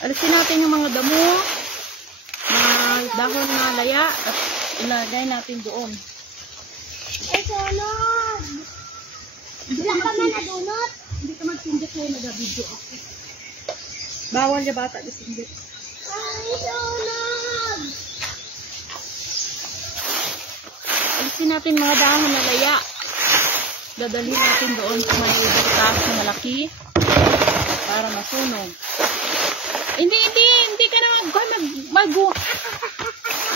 Alisin natin yung mga damo, mga dahon na laya, at ilagay natin doon. Ay, sunod! Wala ka man na dunot? Hindi ka mag-sindit kayo, nag-video ako. Bawal yung bata mag-sindit. Ay, sunod! Alisin natin mga dahon na laya. Dadali natin doon sa may butas na malaki para masunog. Hindi ka na mag-go.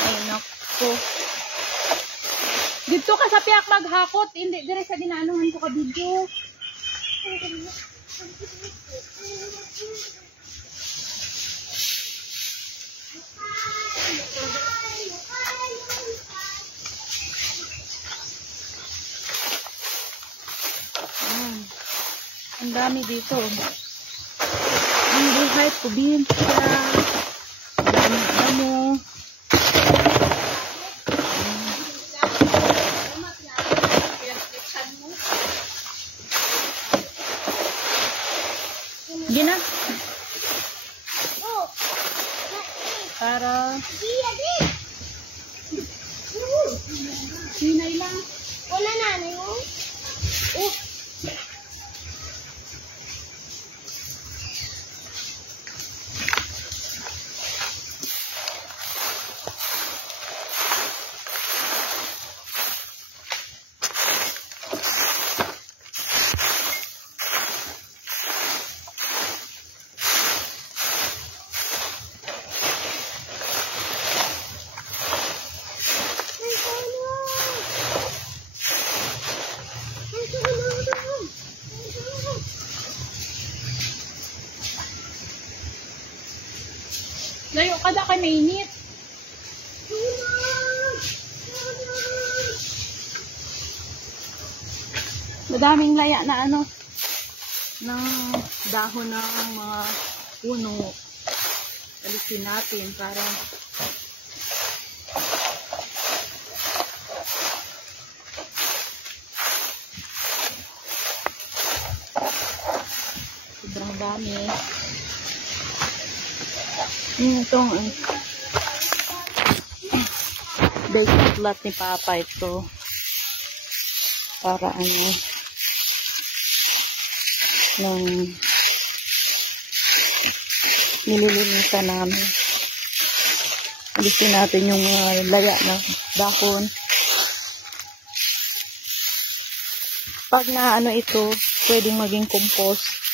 Ay, naku. Dito ka sa piyak maghakot. Hindi, dire sa ginaanuhan ko ka video. Ang dami dito. Ang buhay probinsya. Ang damo. Gina. Para sinay lang. Wala nanay mo? layo kada ka mainit. Madaming laya na ano ng dahon ng mga puno. Alisin natin para sobrang dami. Itong basic lot ni Papa ito para ano ng nililinisan namin. Alisin natin yung laya na dahon. Pag na ano ito, pwedeng maging compost.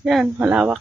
Yan, malawak.